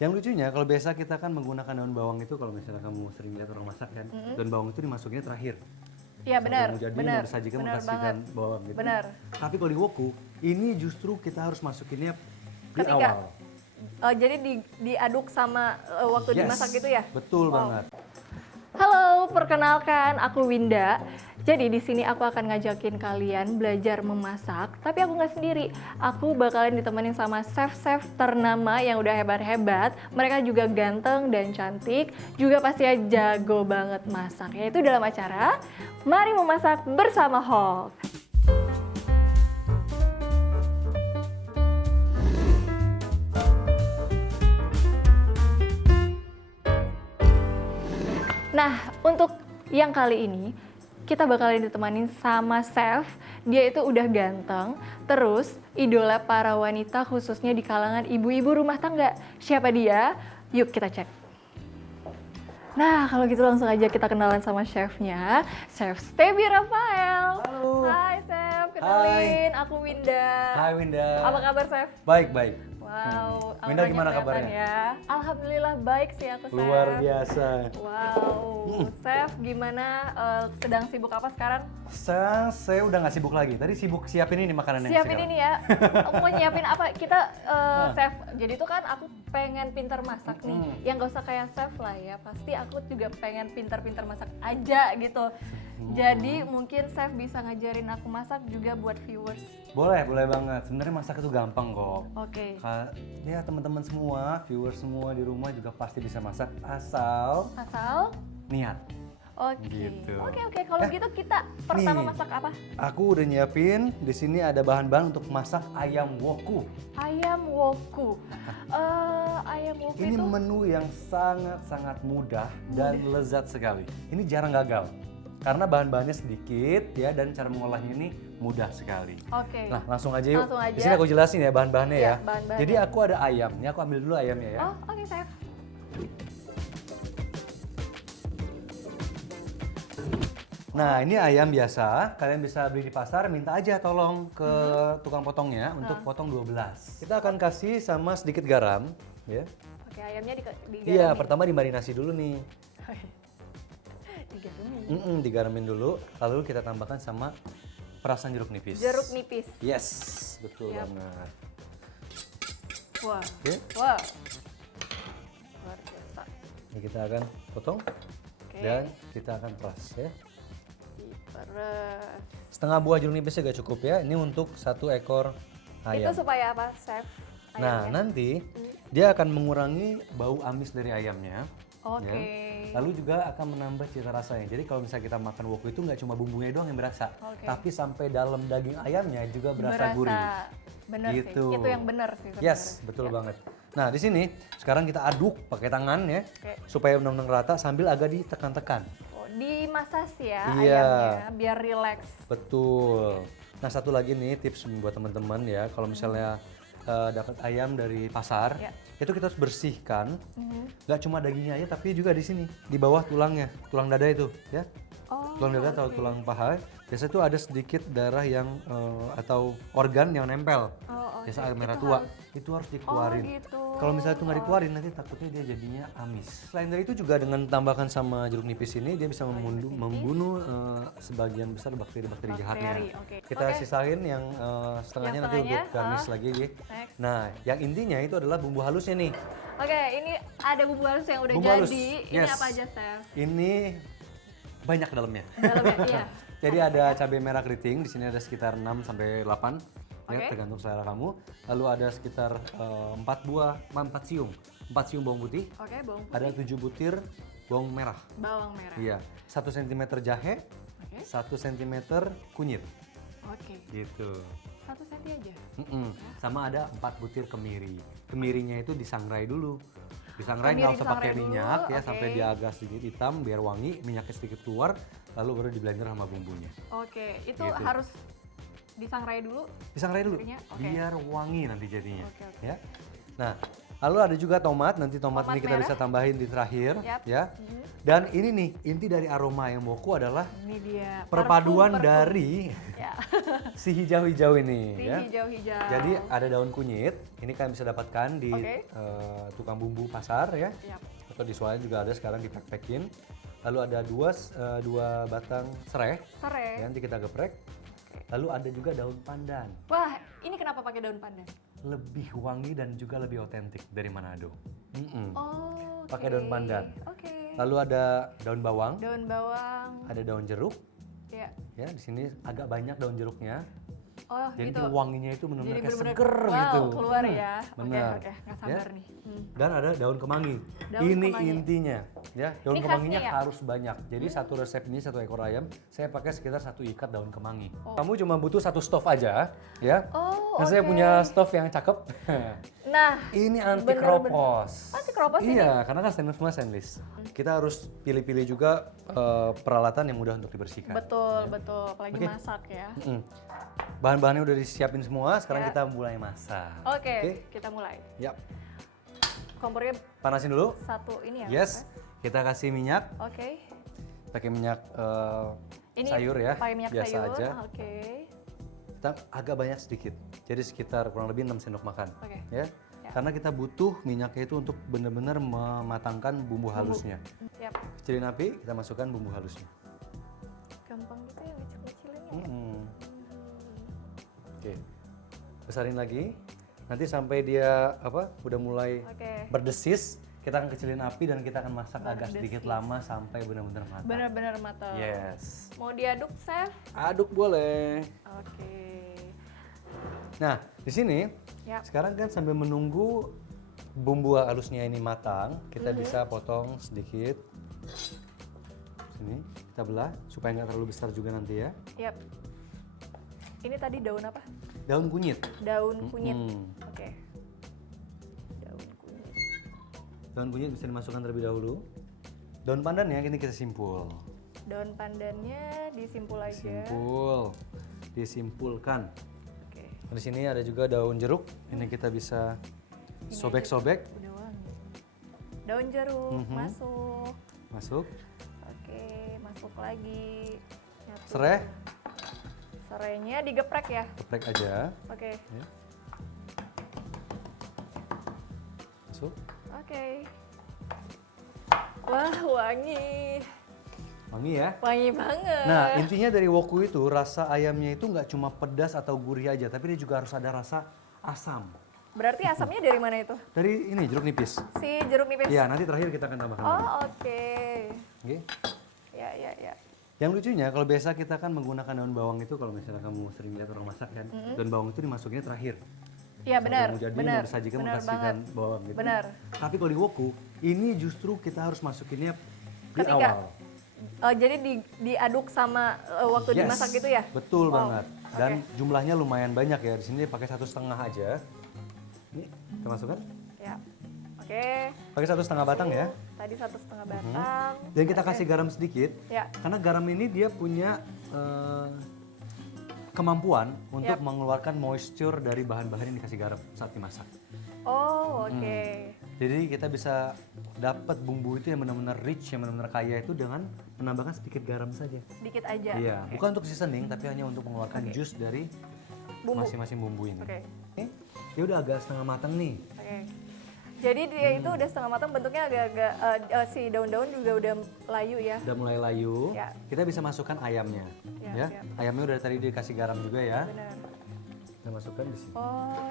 Yang lucunya kalau biasa kita kan menggunakan daun bawang itu kalau misalnya kamu sering lihat orang masak kan, daun bawang itu dimasukinnya terakhir. Iya benar, Mau jadi benar, mau disajikan mau benar kasihkan banget. bawang gitu. Benar. Tapi kalau di woku ini justru kita harus masukinnya di Ketika awal. jadi diaduk sama waktu dimasak gitu ya? Betul Wow. banget. Halo, perkenalkan aku Winda. Jadi di sini aku akan ngajakin kalian belajar memasak, tapi aku nggak sendiri. Aku bakalan ditemenin sama chef-chef ternama yang udah hebat-hebat. Mereka juga ganteng dan cantik, juga pasti jago banget masak. Yaitu dalam acara Mari Memasak Bersama Hulk. Nah, untuk yang kali ini kita bakalan ditemanin sama chef. Dia itu udah ganteng, terus idola para wanita khususnya di kalangan ibu-ibu rumah tangga. Siapa dia? Yuk kita cek. Nah, kalau gitu langsung aja kita kenalan sama chefnya, Chef Steby Rafael. Halo. Hai chef, kenalin aku Winda. Hai Winda. Apa kabar chef? Baik, baik. Wow, Winda auranya gimana kelihatan kabarnya? ya. Alhamdulillah baik sih aku chef. Luar biasa. Wow, chef gimana? Sedang sibuk apa sekarang? Saya udah nggak sibuk lagi. Tadi sibuk siapin ini makanannya. Siapin sekarang. ini ya. Mau nyiapin apa? Kita chef. Jadi tuh kan aku pengen pintar masak nih. Yang gak usah kayak chef lah ya. Pasti aku juga pengen pintar-pintar masak aja gitu. Jadi mungkin chef bisa ngajarin aku masak juga buat viewers. Boleh banget. Sebenarnya masak itu gampang kok. Oke. Ya teman-teman semua, viewers semua di rumah juga pasti bisa masak asal Asal? niat. Oke. Gitu. Oke. Kalau gitu kita pertama nih. masak apa? Aku udah nyiapin di sini ada bahan-bahan untuk masak ayam woku. Ayam woku. Ayam woku Ini itu menu yang sangat-sangat mudah dan lezat sekali. Ini jarang gagal. Karena bahan-bahannya sedikit ya dan cara mengolahnya ini mudah sekali. oke. Nah, langsung aja yuk. Langsung aja. Di sini aku jelasin ya bahan-bahannya Iya, ya. bahan-bahannya. Jadi aku ada ayam. Ini aku ambil dulu ayamnya ya. Oh, oke chef. Nah, ini ayam biasa. Kalian bisa beli di pasar, minta aja tolong ke tukang potongnya untuk potong 12. Kita akan kasih sama sedikit garam, ya. Oke, ayamnya Iya, digaramin. pertama dimarinasi dulu nih. Digaramin. Digaramin dulu, lalu kita tambahkan sama perasan jeruk nipis. Jeruk nipis. Yes, betul Yap. banget. Wah. Oke, Wah. Luar biasa. ini kita akan potong Oke. dan kita akan peras ya. Diperes. Setengah buah jeruk nipisnya gak cukup ya. Ini untuk 1 ekor ayam. Itu supaya apa, chef? Nah, Ayamnya? nanti dia akan mengurangi bau amis dari ayamnya. Oke. Ya. Lalu juga akan menambah cita rasanya. Jadi kalau misalnya kita makan woku itu nggak cuma bumbunya doang yang berasa, Oke. tapi sampai dalam daging ayamnya juga berasa gurih. Bener Gitu. sih. Itu yang bener sih sebenarnya. Yes, betul banget. Nah, di sini sekarang kita aduk pakai tangan ya, Oke. supaya benar-benar rata sambil agak ditekan-tekan. Oh, dimasas ya Iya. ayamnya biar rileks. Betul. Nah, satu lagi nih tips buat teman-teman ya, kalau misalnya dapat ayam dari pasar, Ya. itu kita harus bersihkan. Nggak cuma dagingnya aja, tapi juga di sini, di bawah tulangnya, tulang dada itu, ya. Oh, Tulang dada atau tulang paha, biasanya tuh ada sedikit darah yang atau organ yang nempel. Oh, oke. Biasa air merah Itu tua, harus- itu harus dikeluarin. Oh, gitu. Kalau misalnya itu nggak dikeluarin, nanti takutnya dia jadinya amis. Selain dari itu juga dengan tambahkan sama jeruk nipis ini, dia bisa membunuh sebagian besar bakteri-bakteri jahatnya. oke. Kita Oke. sisain yang setengahnya nanti setengahnya, untuk garnish lagi. Gi. Next. Nah, yang intinya itu adalah bumbu halusnya nih. Oke, ini ada bumbu halus yang udah Bumbu jadi. halus, Ini yes. apa aja, chef? Ini banyak dalamnya. Dalamnya, iya. Jadi ada cabai merah keriting, di sini ada sekitar 6 sampai 8. Ya, Oke. tergantung selera kamu. Lalu ada sekitar 4 siung. 4 siung bawang putih. Oke, bawang putih, Ada 7 butir bawang merah. bawang merah. Iya. 1 cm jahe, Oke. 1 cm kunyit. Oke. Gitu. 1 senti aja. Sama ada 4 butir kemiri. Kemirinya itu disangrai dulu. Disangrai Kemiri nggak usah pakai disangrai dulu, minyak ya, oke. sampai dia agak sedikit hitam biar wangi, minyaknya sedikit keluar, lalu baru di blender sama bumbunya. Oke, itu Gitu. harus disangrai dulu. Disangrai dulu Kemirinya, oke. biar wangi nanti jadinya. Oke, oke. Ya. Nah, Lalu ada juga tomat, nanti tomat Tomat ini kita merah. bisa tambahin di terakhir, Yap. ya. Dan ini nih, inti dari aroma ayam woku adalah Ini dia. perpaduan Parfum. dari Ya. si hijau-hijau ini, Si ya. hijau-hijau. Jadi ada daun kunyit, ini kalian bisa dapatkan di Oke. tukang bumbu pasar, ya. Yap. Atau di swalayan juga ada sekarang dipack-packin. Lalu ada dua batang serai, ya, Serai. nanti kita geprek. Lalu ada juga daun pandan, Wah, ini kenapa pakai daun pandan? lebih wangi dan juga lebih otentik dari Manado. Mm-mm. Oh, Pakai daun pandan. Oke. Lalu ada daun bawang, Daun bawang. ada daun jeruk, Ya. ya di sini agak banyak daun jeruknya. Oh, Jadi gitu. wanginya itu benar-benar Jadi kayak bener-bener seger wow, gitu. keluar ya. Oke, Benar. oke, nggak sabar nih. Dan ada daun kemangi. Daun Ini kemangi. intinya, ya. Daun Ini kemanginya khasnya ya? harus banyak. Jadi satu resep ini satu ekor ayam, saya pakai sekitar 1 ikat daun kemangi. Oh. Kamu cuma butuh 1 stove aja, ya. Oh, Dan saya oke. punya stove yang cakep. Nah, Ini anti bener-bener. kropos. Anti kropos ini? Iya, karena kan stainless semua stainless. Kita harus pilih-pilih juga peralatan yang mudah untuk dibersihkan. betul, betul. Apalagi Oke. masak ya. Mm. Bahan-bahannya udah disiapin semua, sekarang Ya. kita mulai masak. Oke, kita mulai. Yap. Kompornya Panasin dulu. satu ini ya? Yes. Kita kasih minyak, Mas? Oke. pakai minyak Ini sayur ya, pakai minyak biasa sayur. aja. Oke. Kita agak banyak sedikit, jadi sekitar kurang lebih 6 sendok makan. Oke. Ya. Karena kita butuh minyaknya itu untuk benar-benar mematangkan bumbu halusnya. Siap. Kecilin api, kita masukkan bumbu halusnya. Gampang gitu ya ngecil-ngecilinnya ya? Mm-mm. Oke, besarin lagi. Nanti sampai dia udah mulai Oke. berdesis, kita akan kecilin api dan kita akan masak agak sedikit Berdesis. lama sampai benar-benar matang. Benar-benar matang. Yes. Mau diaduk, Chef? Aduk boleh. Oke. Nah, di sini Yap. sekarang kan sambil menunggu bumbu halusnya ini matang, kita bisa potong sedikit. Sini kita belah supaya nggak terlalu besar juga nanti ya. Yap. Ini tadi daun apa? Daun kunyit. Daun kunyit. Mm. Oke. Daun kunyit. Daun kunyit bisa dimasukkan terlebih dahulu. Daun pandan ya, ini kita simpul. Daun pandannya disimpul aja. Simpul. Disimpulkan. Oke. Di sini ada juga daun jeruk. Ini kita bisa sobek-sobek. Udah wangi. Daun jeruk masuk. Masuk. Oke, masuk lagi. Nyatu. Serai, Serainya digeprek ya. geprek aja. Oke. Ya. Masuk. Oke. Wah, wangi. Wangi ya. Wangi banget. Nah, intinya dari woku itu rasa ayamnya itu nggak cuma pedas atau gurih aja, tapi dia juga harus ada rasa asam. Berarti asamnya dari mana itu? Dari ini jeruk nipis. Si jeruk nipis. Iya, nanti terakhir kita akan tambahkan. lagi. Oh, oke. Oke. Ya. Yang lucunya kalau biasa kita kan menggunakan daun bawang itu kalau misalnya kamu sering lihat orang masak kan, daun bawang itu dimasukinnya terakhir. Iya, benar. Mau jadi Benar. mau disajikan mau Benar kasihkan banget. bawang gitu. Benar. Tapi kalau di woku, ini justru kita harus masukinnya di Ketika- awal. Jadi diaduk sama waktu Yes, dimasak gitu ya? Betul Wow. banget. Dan jumlahnya lumayan banyak ya. Di sini pakai 1,5 aja. Ini kita masukkan. Ya. Oke. Pakai 1,5 batang ya. Tadi 1,5 batang. Dan kita kasih garam sedikit. Ya. Karena garam ini dia punya kemampuan untuk Yap. mengeluarkan moisture dari bahan-bahan yang dikasih garam saat dimasak. Oh, oke. Jadi kita bisa dapat bumbu itu yang benar-benar rich, yang benar-benar kaya itu dengan menambahkan sedikit garam saja. Sedikit aja. Iya, bukan untuk seasoning tapi hanya untuk mengeluarkan jus dari Bumbu. masing-masing bumbu ini. Oke. Oke, dia udah agak setengah matang nih. Oke. Jadi dia itu udah setengah matang, bentuknya agak-agak si daun-daun juga udah layu ya. Udah mulai layu. Ya. Kita bisa masukkan ayamnya. Ya, Ya, siap. ayamnya udah tadi dikasih garam juga ya. Benar. Kita masukkan di sini. Oh,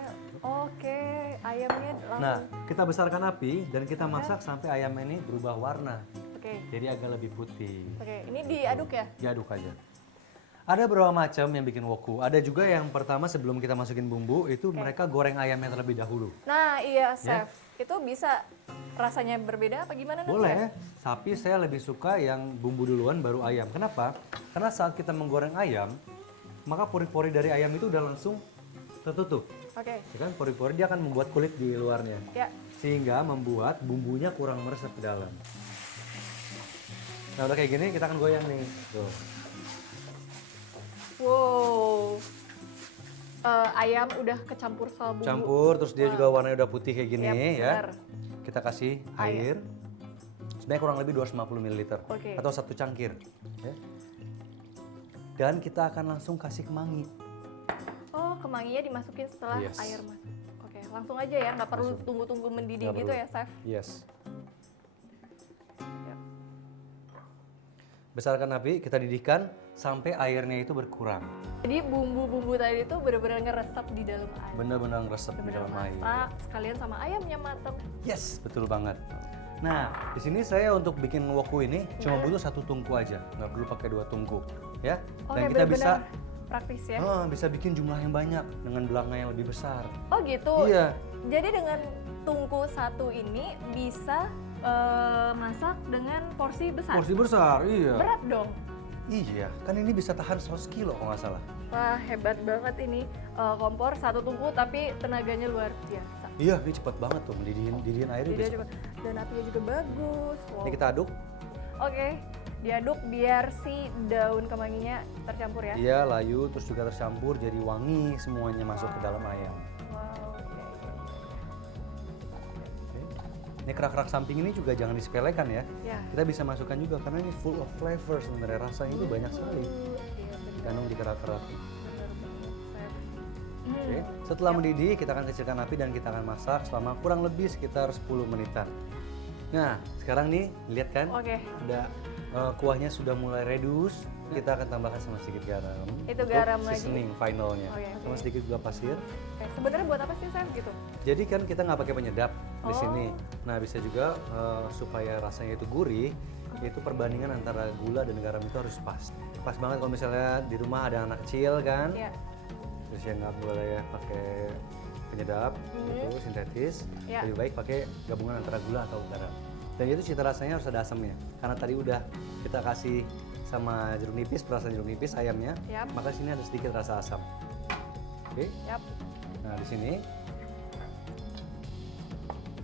oke. Ayamnya langsung. Nah, kita besarkan api dan kita masak sampai ayam ini berubah warna. Oke. Jadi agak lebih putih. Oke, ini diaduk ya? Diaduk aja. Ada beberapa macam yang bikin woku. Ada juga yang pertama sebelum kita masukin bumbu itu mereka goreng ayamnya terlebih dahulu. Nah, iya, chef. Itu bisa rasanya berbeda apa gimana nanti ya? Boleh, tapi saya lebih suka yang bumbu duluan baru ayam. Kenapa? Karena saat kita menggoreng ayam, maka pori-pori dari ayam itu udah langsung tertutup. Oke. Ya kan, pori-pori dia akan membuat kulit di luarnya. Ya. Sehingga membuat bumbunya kurang meresap ke dalam. Nah udah kayak gini kita akan goyang nih. Tuh. Wow. ayam udah kecampur sama bumbu. Campur, terus dia juga warnanya udah putih kayak gini Yap, ya. benar. Kita kasih air. Sebenarnya kurang lebih 250 ml Oke. atau 1 cangkir. Ya. Dan kita akan langsung kasih kemangi. Oh, kemanginya dimasukin setelah Yes. air masuk. Oke, langsung aja ya, nggak perlu tunggu-tunggu mendidih Nggak gitu perlu. ya, Chef? Yes. Yap. Besarkan api, kita didihkan sampai airnya itu berkurang. Jadi bumbu-bumbu tadi itu benar-benar ngeresap di dalam air. Benar-benar ngeresep di Benar-benar dalam air. masak, sekalian sama ayamnya mateng. Yes, betul banget. Nah, di sini saya untuk bikin woku ini cuma Iya. butuh 1 tungku aja, nggak perlu pakai 2 tungku, ya. Oke, Dan kita bisa benar-benar praktis ya. bisa bikin jumlah yang banyak dengan belanga yang lebih besar. Oh gitu. Iya. Jadi dengan tungku satu ini bisa masak dengan porsi besar. Porsi besar, iya. Berat dong. Iya, kan ini bisa tahan 100 kilo kalau nggak salah. Wah, hebat banget ini kompor satu tungku tapi tenaganya luar biasa. Iya, ini cepat banget tuh didihin airnya. Jadi dia juga dan apinya juga bagus. Wow. Ini kita aduk. Oke, diaduk biar si daun kemanginya tercampur ya. Iya, layu terus juga tercampur jadi wangi semuanya masuk ke dalam ayam. Wow, iya, iya. Oke. Ini kerak-kerak samping ini juga jangan disepelekan ya. Ya. Kita bisa masukkan juga karena ini full of flavor sebenarnya, rasanya itu banyak sekali Iya, benar. dikandung di kerak-kerak. Benar banget, Chef. Oke. Setelah mendidih, kita akan kecilkan api dan kita akan masak selama kurang lebih sekitar 10 menitan. Nah, sekarang nih, lihat kan? Oke. Udah kuahnya sudah mulai reduce. Kita akan tambahkan sama sedikit garam. Itu untuk garam lagi. seasoning finalnya. Oke, Sama oke. sedikit gula pasir. Oke, sebenarnya buat apa sih, Chef gitu? Jadi kan kita nggak pakai penyedap di Oh. sini. Nah, bisa juga supaya rasanya itu gurih, itu perbandingan antara gula dan garam itu harus pas. Pas banget kalau misalnya di rumah ada anak kecil kan. Iya. Terus ya nggak boleh pakai penyedap gitu sintetis. Ya. Lebih baik pakai gabungan antara gula atau garam. Dan itu cita rasanya harus ada asamnya. Karena tadi udah kita kasih sama jeruk nipis, perasan jeruk nipis ayamnya. Yap. Maka sini ada sedikit rasa asam. Oke. Yap. Nah, di sini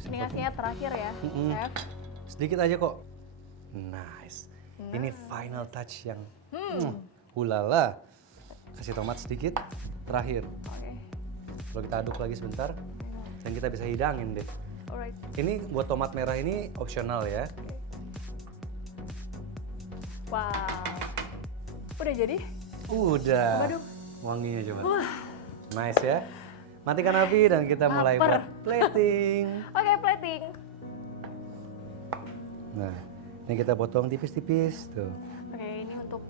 Ini ngasihnya terakhir ya, Mm-mm. Chef. sedikit aja kok. Nice. Ini final touch yang ulala. Kasih tomat sedikit terakhir. Oke. Kalau kita aduk lagi sebentar dan kita bisa hidangin deh. Alright. Ini buat tomat merah ini opsional ya. Wow. Udah jadi? Udah. Coba dong. Wanginya coba. Wah. Nice ya. Matikan api dan kita mulai Laper. buat plating. Oke, plating. Nah, ini kita potong tipis-tipis tuh. Oke, ini untuk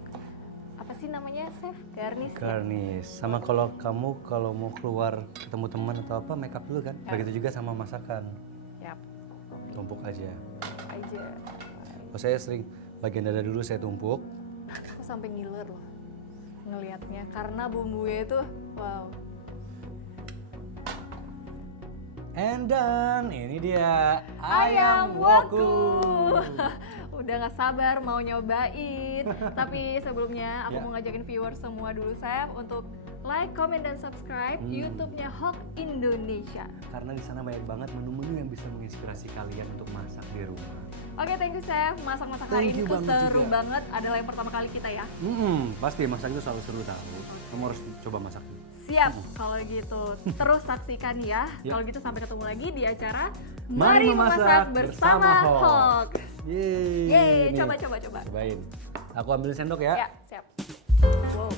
apa sih namanya, Chef? Garnish. Ya? Garnish. Sama kalau kamu mau keluar ketemu teman atau apa, make up dulu kan. Begitu juga sama masakan. Yap. Tumpuk aja. Aja. Kalau saya sering bagian dada dulu saya tumpuk. Aku sampai ngiler loh ngelihatnya karena bumbunya itu wow. And done. Ini dia Ayam woku. Udah nggak sabar mau nyobain. Tapi sebelumnya aku Ya. mau ngajakin viewers semua dulu, Chef, untuk like, comment, dan subscribe YouTube-nya Hok Indonesia. Karena di sana banyak banget menu-menu yang bisa menginspirasi kalian untuk masak di rumah. Oke, thank you, Chef. Masak-masak hari Thank ini you tuh banget seru juga. banget. Adalah yang pertama kali kita ya. Pasti masak itu selalu seru tahu. Kamu harus coba masak. Siap, kalau gitu. Terus saksikan ya. Ya. Kalau gitu sampai ketemu lagi di acara Mari Memasak bersama bersama Hok. Yeay. Yeay, Nih, coba. Cobain. Aku ambil sendok ya. Ya, siap. Wow.